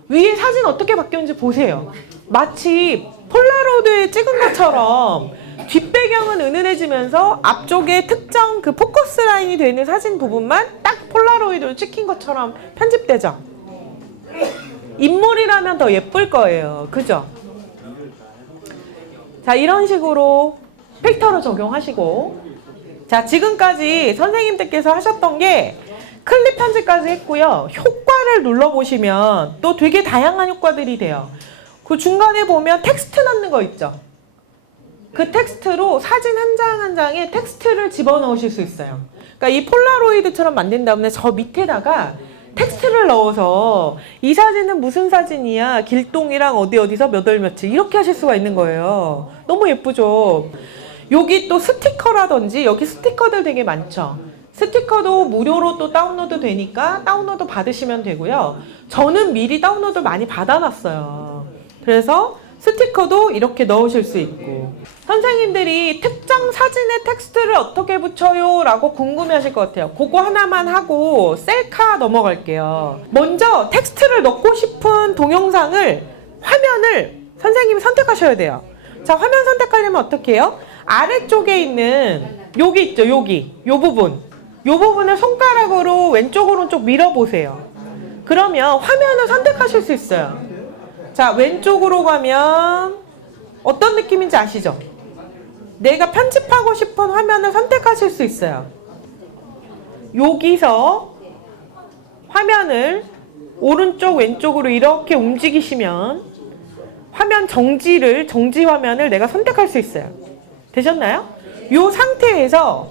위에 사진 어떻게 바뀌었는지 보세요. 마치 폴라로이드에 찍은 것처럼 뒷배경은 은은해지면서 앞쪽에 특정 그 포커스 라인이 되는 사진 부분만 딱 폴라로이드로 찍힌 것처럼 편집되죠. 인물이라면 더 예쁠 거예요. 그죠? 자, 이런 식으로 필터를 적용하시고, 자, 지금까지 선생님들께서 하셨던 게 클립 편집까지 했고요. 효과를 눌러보시면 또 되게 다양한 효과들이 돼요. 그 중간에 보면 텍스트 넣는 거 있죠? 그 텍스트로 사진 한 장 한 장에 텍스트를 집어넣으실 수 있어요. 그러니까 이 폴라로이드처럼 만든 다음에 저 밑에다가 텍스트를 넣어서 이 사진은 무슨 사진이야, 길동이랑 어디서 몇 월 며칠 이렇게 하실 수가 있는 거예요. 너무 예쁘죠? 여기 또 스티커라든지 여기 스티커들 되게 많죠? 스티커도 무료로 또 다운로드 되니까 다운로드 받으시면 되고요. 저는 미리 다운로드 많이 받아놨어요. 그래서 스티커도 이렇게 넣으실 수 있고. 선생님들이 특정 사진의 텍스트를 어떻게 붙여요? 라고 궁금해하실 것 같아요. 그거 하나만 하고 셀카 넘어갈게요. 먼저 텍스트를 넣고 싶은 동영상을, 화면을 선생님이 선택하셔야 돼요. 자, 화면 선택하려면 어떻게 해요? 아래쪽에 있는 여기 있죠? 여기. 요 부분. 요 부분을 손가락으로 왼쪽 오른쪽 밀어보세요. 그러면 화면을 선택하실 수 있어요. 자, 왼쪽으로 가면 어떤 느낌인지 아시죠? 내가 편집하고 싶은 화면을 선택하실 수 있어요. 여기서 화면을 오른쪽 왼쪽으로 이렇게 움직이시면 화면 정지 화면을 내가 선택할 수 있어요. 되셨나요? 이 상태에서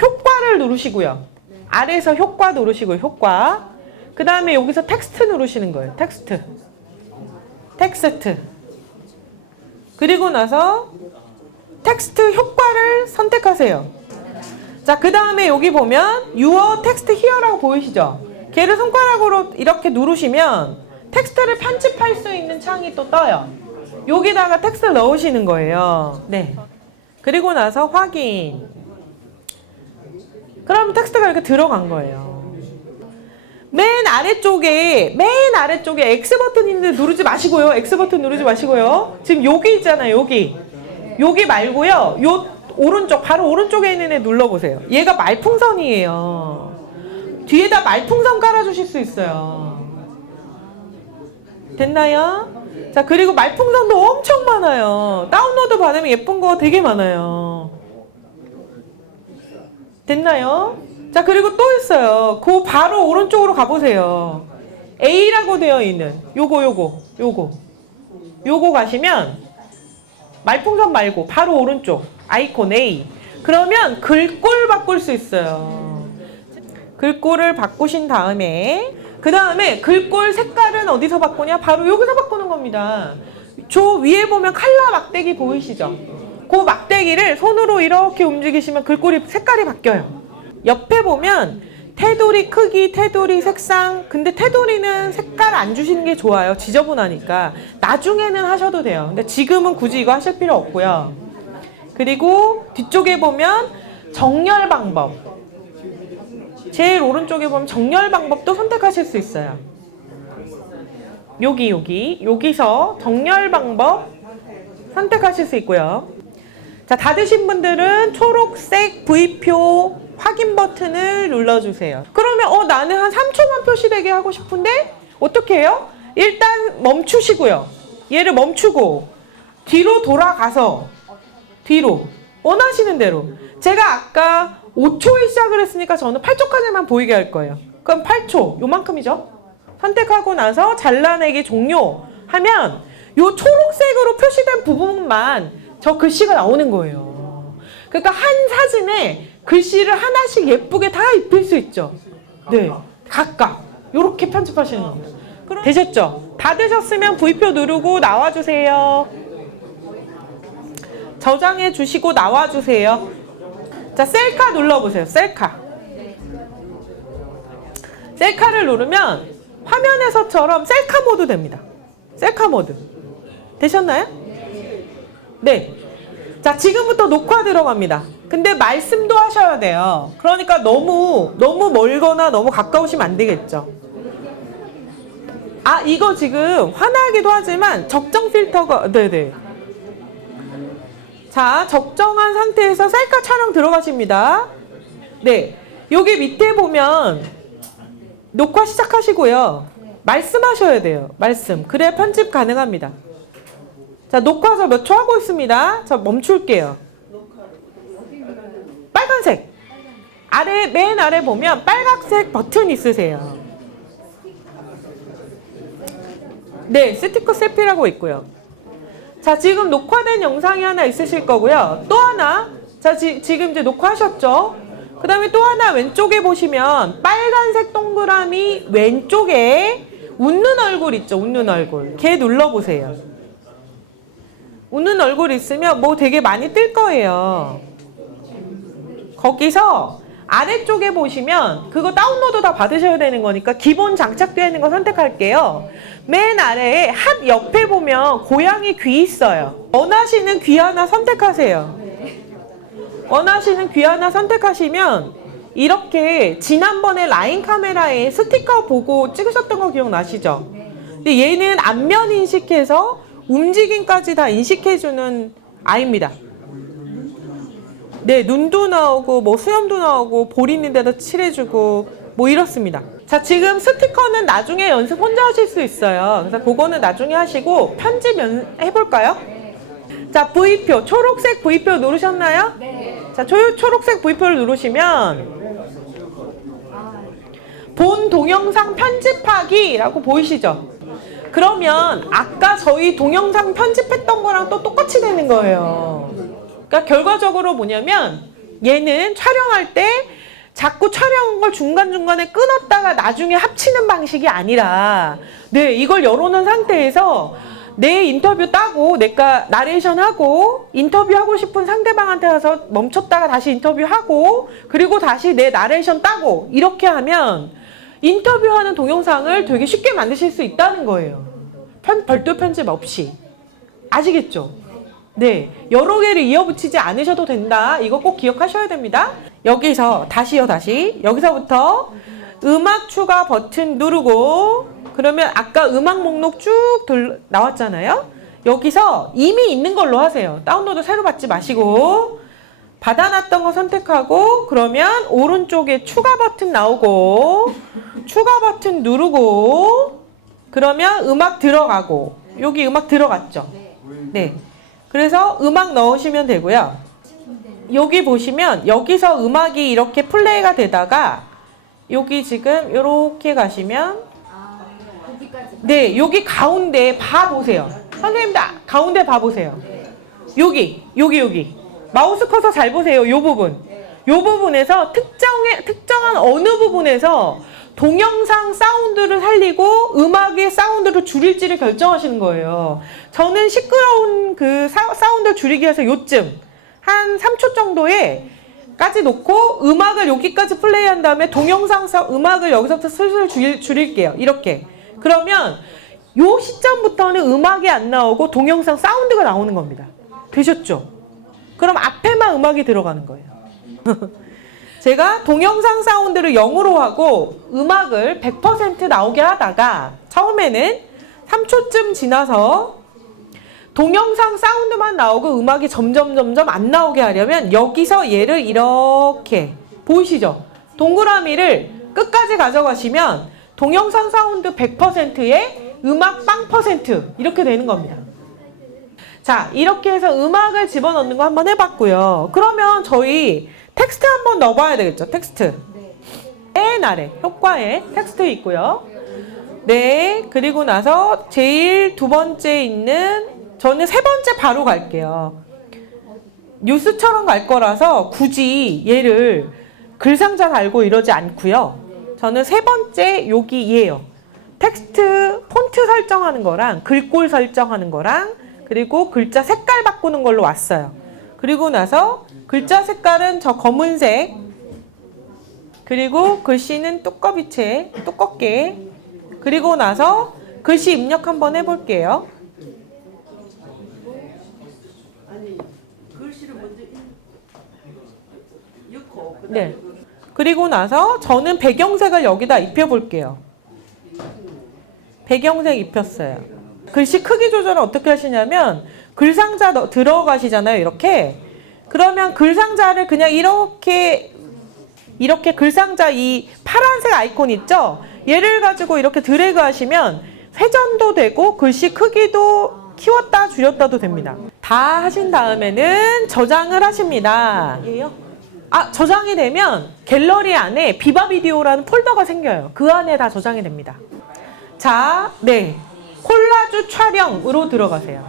효과를 누르시고요. 아래에서 효과 누르시고요. 효과. 그 다음에 여기서 텍스트 누르시는 거예요. 텍스트. 그리고 나서 텍스트 효과를 선택하세요. 자, 그 다음에 여기 보면 Your Text Here라고 보이시죠? 걔를 손가락으로 이렇게 누르시면 텍스트를 편집할 수 있는 창이 또 떠요. 여기다가 텍스트를 넣으시는 거예요. 네. 그리고 나서 확인. 그럼 텍스트가 이렇게 들어간 거예요. 맨 아래쪽에 X 버튼 있는데 누르지 마시고요. X 버튼 누르지 마시고요. 지금 여기 있잖아요. 여기 말고요. 요 오른쪽, 바로 오른쪽에 있는 애 눌러보세요. 얘가 말풍선이에요. 뒤에다 말풍선 깔아주실 수 있어요. 됐나요? 자, 그리고 말풍선도 엄청 많아요. 다운로드 받으면 예쁜 거 되게 많아요. 됐나요? 자, 그리고 또 있어요. 그 바로 오른쪽으로 가보세요. A라고 되어 있는 요거 가시면 말풍선 말고 바로 오른쪽 아이콘 A. 그러면 글꼴 바꿀 수 있어요. 글꼴을 바꾸신 다음에 그 다음에 글꼴 색깔은 어디서 바꾸냐? 바로 여기서 바꾸는 겁니다. 저 위에 보면 칼라 막대기 보이시죠? 그 막대기를 손으로 이렇게 움직이시면 글꼴이 색깔이 바뀌어요. 옆에 보면 테두리 크기, 테두리 색상. 근데 테두리는 색깔 안 주시는 게 좋아요. 지저분하니까. 나중에는 하셔도 돼요. 근데 지금은 굳이 이거 하실 필요 없고요. 그리고 뒤쪽에 보면 정렬 방법. 제일 오른쪽에 보면 정렬 방법도 선택하실 수 있어요. 여기서 정렬 방법 선택하실 수 있고요. 자, 다 되신 분들은 초록색 V표 확인 버튼을 눌러주세요. 그러면 나는 한 3초만 표시되게 하고 싶은데 어떻게 해요? 일단 멈추시고요. 얘를 멈추고 뒤로 돌아가서 뒤로 원하시는 대로. 제가 아까 5초에 시작을 했으니까 저는 8초까지만 보이게 할 거예요. 그럼 8초 요만큼이죠? 선택하고 나서 잘라내기 종료하면 요 초록색으로 표시된 부분만 저 글씨가 나오는 거예요. 그러니까 한 사진에 글씨를 하나씩 예쁘게 다 입힐 수 있죠. 네, 각각 이렇게 편집하시는 겁니다. 되셨죠? 다 되셨으면 V표 누르고 나와주세요. 저장해 주시고 나와주세요. 자, 셀카 눌러보세요. 셀카를 누르면 화면에서처럼 셀카 모드 됩니다. 셀카 모드 되셨나요? 네. 자, 지금부터 녹화 들어갑니다. 근데 말씀도 하셔야 돼요. 그러니까 너무 멀거나 너무 가까우시면 안 되겠죠. 아, 이거 지금 화나기도 하지만 적정 필터가 네네. 자, 적정한 상태에서 셀카 촬영 들어가십니다. 네. 여기 밑에 보면 녹화 시작하시고요. 말씀하셔야 돼요. 말씀. 그래야 편집 가능합니다. 자, 녹화 저 몇 초 하고 있습니다. 저 멈출게요. 빨간색. 맨 아래 보면 빨간색 버튼 있으세요. 네, 스티커 셀피라고 있고요. 자, 지금 녹화된 영상이 하나 있으실 거고요. 또 하나. 자, 지금 이제 녹화하셨죠? 그 다음에 또 하나 왼쪽에 보시면 빨간색 동그라미 왼쪽에 웃는 얼굴 있죠? 웃는 얼굴. 걔 눌러보세요. 웃는 얼굴 있으면 뭐 되게 많이 뜰 거예요. 거기서 아래쪽에 보시면 그거 다운로드 다 받으셔야 되는 거니까 기본 장착되어 있는 거 선택할게요. 맨 아래에 핫 옆에 보면 고양이 귀 있어요. 원하시는 귀 하나 선택하세요. 원하시는 귀 하나 선택하시면 이렇게 지난번에 라인 카메라에 스티커 보고 찍으셨던 거 기억나시죠? 근데 얘는 안면 인식해서 움직임까지 다 인식해주는 아이입니다. 네, 눈도 나오고 뭐 수염도 나오고 볼 있는 데다 칠해주고 뭐 이렇습니다. 자, 지금 스티커는 나중에 연습 혼자 하실 수 있어요. 그래서 그거는 나중에 하시고 편집 해볼까요? 자, V표, 초록색 V표 누르셨나요? 네. 자, 초록색 V표를 누르시면 본 동영상 편집하기라고 보이시죠? 그러면 아까 저희 동영상 편집했던 거랑 또 똑같이 되는 거예요. 그러니까 결과적으로 뭐냐면 얘는 촬영할 때 자꾸 촬영한 걸 중간중간에 끊었다가 나중에 합치는 방식이 아니라 네, 이걸 열어놓은 상태에서 내 인터뷰 따고 내가 나레이션하고 인터뷰하고 싶은 상대방한테 가서 멈췄다가 다시 인터뷰하고 그리고 다시 내 나레이션 따고 이렇게 하면 인터뷰하는 동영상을 되게 쉽게 만드실 수 있다는 거예요. 별도 편집 없이. 아시겠죠? 네, 여러 개를 이어붙이지 않으셔도 된다. 이거 꼭 기억하셔야 됩니다. 여기서 다시요. 여기서부터 음악 추가 버튼 누르고 그러면 아까 음악 목록 쭉 나왔잖아요. 여기서 이미 있는 걸로 하세요. 다운로드 새로 받지 마시고 받아놨던 거 선택하고 그러면 오른쪽에 추가 버튼 나오고 추가 버튼 누르고 그러면 음악 들어가고 여기 음악 들어갔죠? 네. 그래서 음악 넣으시면 되고요. 여기 보시면 여기서 음악이 이렇게 플레이가 되다가 여기 지금 이렇게 가시면 네, 여기 가운데 봐보세요. 선생님들 가운데 봐보세요. 여기 마우스 커서 잘 보세요. 요 부분. 요 부분에서 특정한 어느 부분에서 동영상 사운드를 살리고 음악의 사운드를 줄일지를 결정하시는 거예요. 저는 시끄러운 그 사운드 줄이기 위해서 요쯤 한 3초 정도에 까지 놓고 음악을 여기까지 플레이한 다음에 동영상 음악을 여기서부터 슬슬 줄일게요. 이렇게. 그러면 요 시점부터는 음악이 안 나오고 동영상 사운드가 나오는 겁니다. 되셨죠? 그럼 앞에만 음악이 들어가는 거예요. 제가 동영상 사운드를 0으로 하고 음악을 100% 나오게 하다가 처음에는 3초쯤 지나서 동영상 사운드만 나오고 음악이 점점 안 나오게 하려면 여기서 얘를 이렇게 보이시죠? 동그라미를 끝까지 가져가시면 동영상 사운드 100%에 음악 0% 이렇게 되는 겁니다. 자, 이렇게 해서 음악을 집어넣는 거 한번 해봤고요. 그러면 저희 텍스트 한번 넣어봐야 되겠죠? 텍스트. 맨 아래 효과에 텍스트 있고요. 네, 그리고 나서 제일 두 번째 있는 저는 세 번째 바로 갈게요. 뉴스처럼 갈 거라서 굳이 얘를 글상자 달고 이러지 않고요. 저는 세 번째 여기 얘예요. 텍스트 폰트 설정하는 거랑 글꼴 설정하는 거랑 그리고 글자 색깔 바꾸는 걸로 왔어요. 그리고 나서 글자 색깔은 저 검은색 그리고 글씨는 두껍게 그리고 나서 글씨 입력 한번 해볼게요. 네. 그리고 나서 저는 배경색을 여기다 입혀볼게요. 배경색 입혔어요. 글씨 크기 조절을 어떻게 하시냐면 글상자 들어가시잖아요. 이렇게. 그러면 글상자를 그냥 이렇게 글상자 이 파란색 아이콘 있죠? 얘를 가지고 이렇게 드래그 하시면 회전도 되고 글씨 크기도 키웠다 줄였다도 됩니다. 다 하신 다음에는 저장을 하십니다. 저장이 되면 갤러리 안에 비바 비디오라는 폴더가 생겨요. 그 안에 다 저장이 됩니다. 자, 네. 콜라주 촬영으로 들어가세요.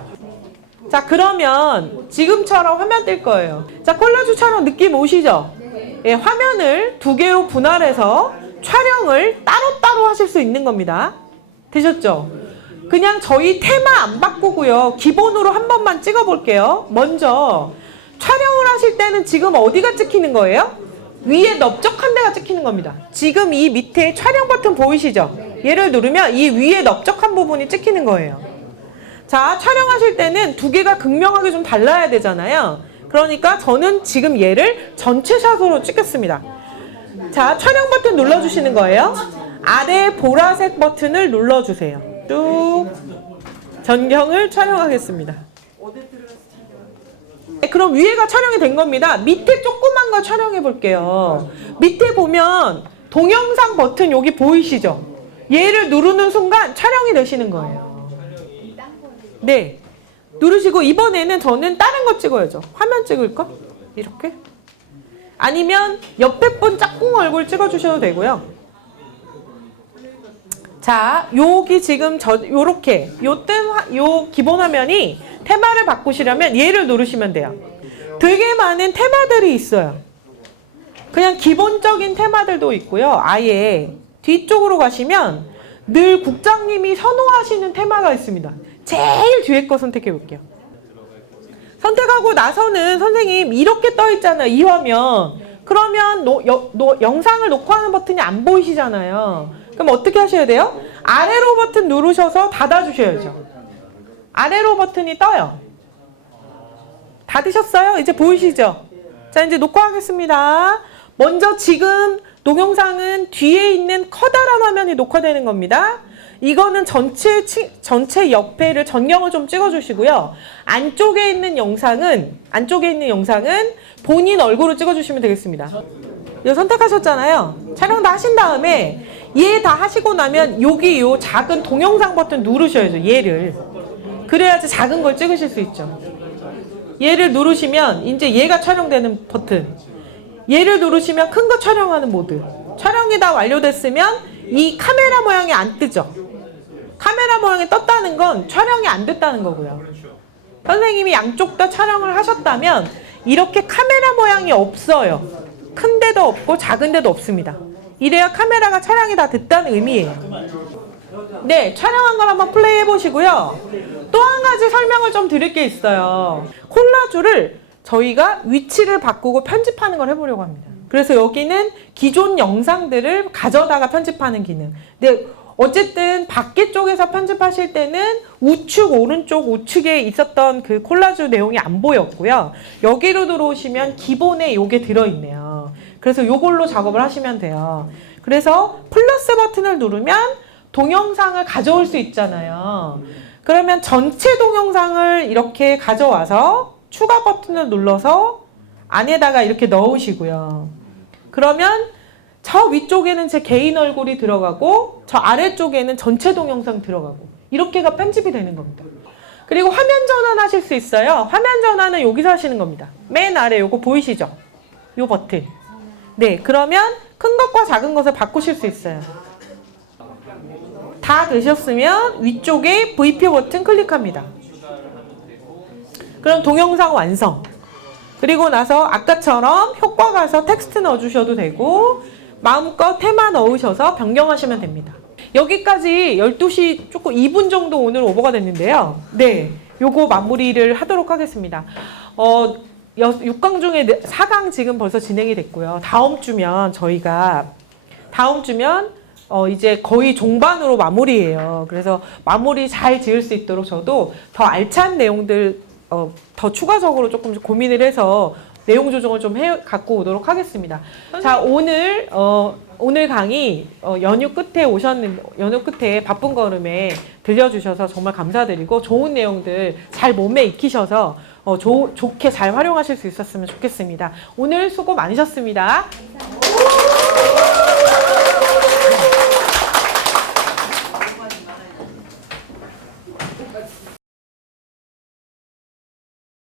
자, 그러면 지금처럼 화면 뜰 거예요. 자, 콜라주 촬영 느낌 오시죠? 예, 화면을 두 개로 분할해서 촬영을 따로따로 하실 수 있는 겁니다. 되셨죠? 그냥 저희 테마 안 바꾸고요. 기본으로 한 번만 찍어 볼게요. 먼저 촬영을 하실 때는 지금 어디가 찍히는 거예요? 위에 넓적한 데가 찍히는 겁니다. 지금 이 밑에 촬영 버튼 보이시죠? 얘를 누르면 이 위에 넓적한 부분이 찍히는 거예요. 자, 촬영하실 때는 두 개가 극명하게 좀 달라야 되잖아요. 그러니까 저는 지금 얘를 전체 샷으로 찍겠습니다. 자, 촬영 버튼 눌러주시는 거예요. 아래 보라색 버튼을 눌러주세요. 쭉 전경을 촬영하겠습니다. 그럼 위에가 촬영이 된 겁니다. 밑에 조그만 거 촬영해 볼게요. 밑에 보면 동영상 버튼 여기 보이시죠? 얘를 누르는 순간 촬영이 되시는 거예요. 네. 누르시고 이번에는 저는 다른 거 찍어야죠. 화면 찍을 거? 이렇게? 아니면 옆에 분 짝꿍 얼굴 찍어주셔도 되고요. 자, 여기 지금 요렇게 요 기본 화면이 테마를 바꾸시려면 얘를 누르시면 돼요. 되게 많은 테마들이 있어요. 그냥 기본적인 테마들도 있고요. 아예 뒤쪽으로 가시면 늘 국장님이 선호하시는 테마가 있습니다. 제일 뒤에 거 선택해 볼게요. 선택하고 나서는 선생님 이렇게 떠 있잖아요. 이 화면. 그러면 영상을 녹화하는 버튼이 안 보이시잖아요. 그럼 어떻게 하셔야 돼요? 아래로 버튼 누르셔서 닫아주셔야죠. 아래로 버튼이 떠요. 닫으셨어요? 이제 보이시죠? 자, 이제 녹화하겠습니다. 먼저 지금 동영상은 뒤에 있는 커다란 화면이 녹화되는 겁니다. 이거는 전체 옆에를 전경을 좀 찍어주시고요. 안쪽에 있는 영상은 본인 얼굴을 찍어주시면 되겠습니다. 이거 선택하셨잖아요. 촬영 다 하신 다음에 얘 다 하시고 나면 여기 요 작은 동영상 버튼 누르셔야죠. 얘를. 그래야지 작은 걸 찍으실 수 있죠. 얘를 누르시면 이제 얘가 촬영되는 버튼. 얘를 누르시면 큰 거 촬영하는 모드. 촬영이 다 완료됐으면 이 카메라 모양이 안 뜨죠. 카메라 모양이 떴다는 건 촬영이 안 됐다는 거고요. 선생님이 양쪽 다 촬영을 하셨다면 이렇게 카메라 모양이 없어요. 큰 데도 없고 작은 데도 없습니다. 이래야 카메라가 촬영이 다 됐다는 의미예요. 네, 촬영한 걸 한번 플레이 해보시고요. 또 한 가지 설명을 좀 드릴 게 있어요. 콜라주를 저희가 위치를 바꾸고 편집하는 걸 해보려고 합니다. 그래서 여기는 기존 영상들을 가져다가 편집하는 기능. 근데 어쨌든 밖에 쪽에서 편집하실 때는 우측 오른쪽 우측에 있었던 그 콜라주 내용이 안 보였고요. 여기로 들어오시면 기본에 요게 들어있네요. 그래서 요걸로 작업을 하시면 돼요. 그래서 플러스 버튼을 누르면 동영상을 가져올 수 있잖아요. 그러면 전체 동영상을 이렇게 가져와서 추가 버튼을 눌러서 안에다가 이렇게 넣으시고요. 그러면 저 위쪽에는 제 개인 얼굴이 들어가고 저 아래쪽에는 전체 동영상 들어가고 이렇게가 편집이 되는 겁니다. 그리고 화면 전환 하실 수 있어요. 화면 전환은 여기서 하시는 겁니다. 맨 아래 요거 보이시죠? 요 버튼. 네, 그러면 큰 것과 작은 것을 바꾸실 수 있어요. 다 되셨으면 위쪽에 V표 버튼 클릭합니다. 그럼 동영상 완성. 그리고 나서 아까처럼 효과 가서 텍스트 넣어주셔도 되고 마음껏 테마 넣으셔서 변경하시면 됩니다. 여기까지 12시 조금 2분 정도 오늘 오버가 됐는데요. 네, 요거 마무리를 하도록 하겠습니다. 6강 중에 4강 지금 벌써 진행이 됐고요. 다음 주면 이제 거의 종반으로 마무리예요. 그래서 마무리 잘 지을 수 있도록 저도 더 알찬 내용들 더 추가적으로 조금 고민을 해서 내용 조정을 좀 갖고 오도록 하겠습니다. 자, 오늘 강의 연휴 끝에 바쁜 걸음에 들려주셔서 정말 감사드리고 좋은 내용들 잘 몸에 익히셔서 좋게 잘 활용하실 수 있었으면 좋겠습니다. 오늘 수고 많으셨습니다.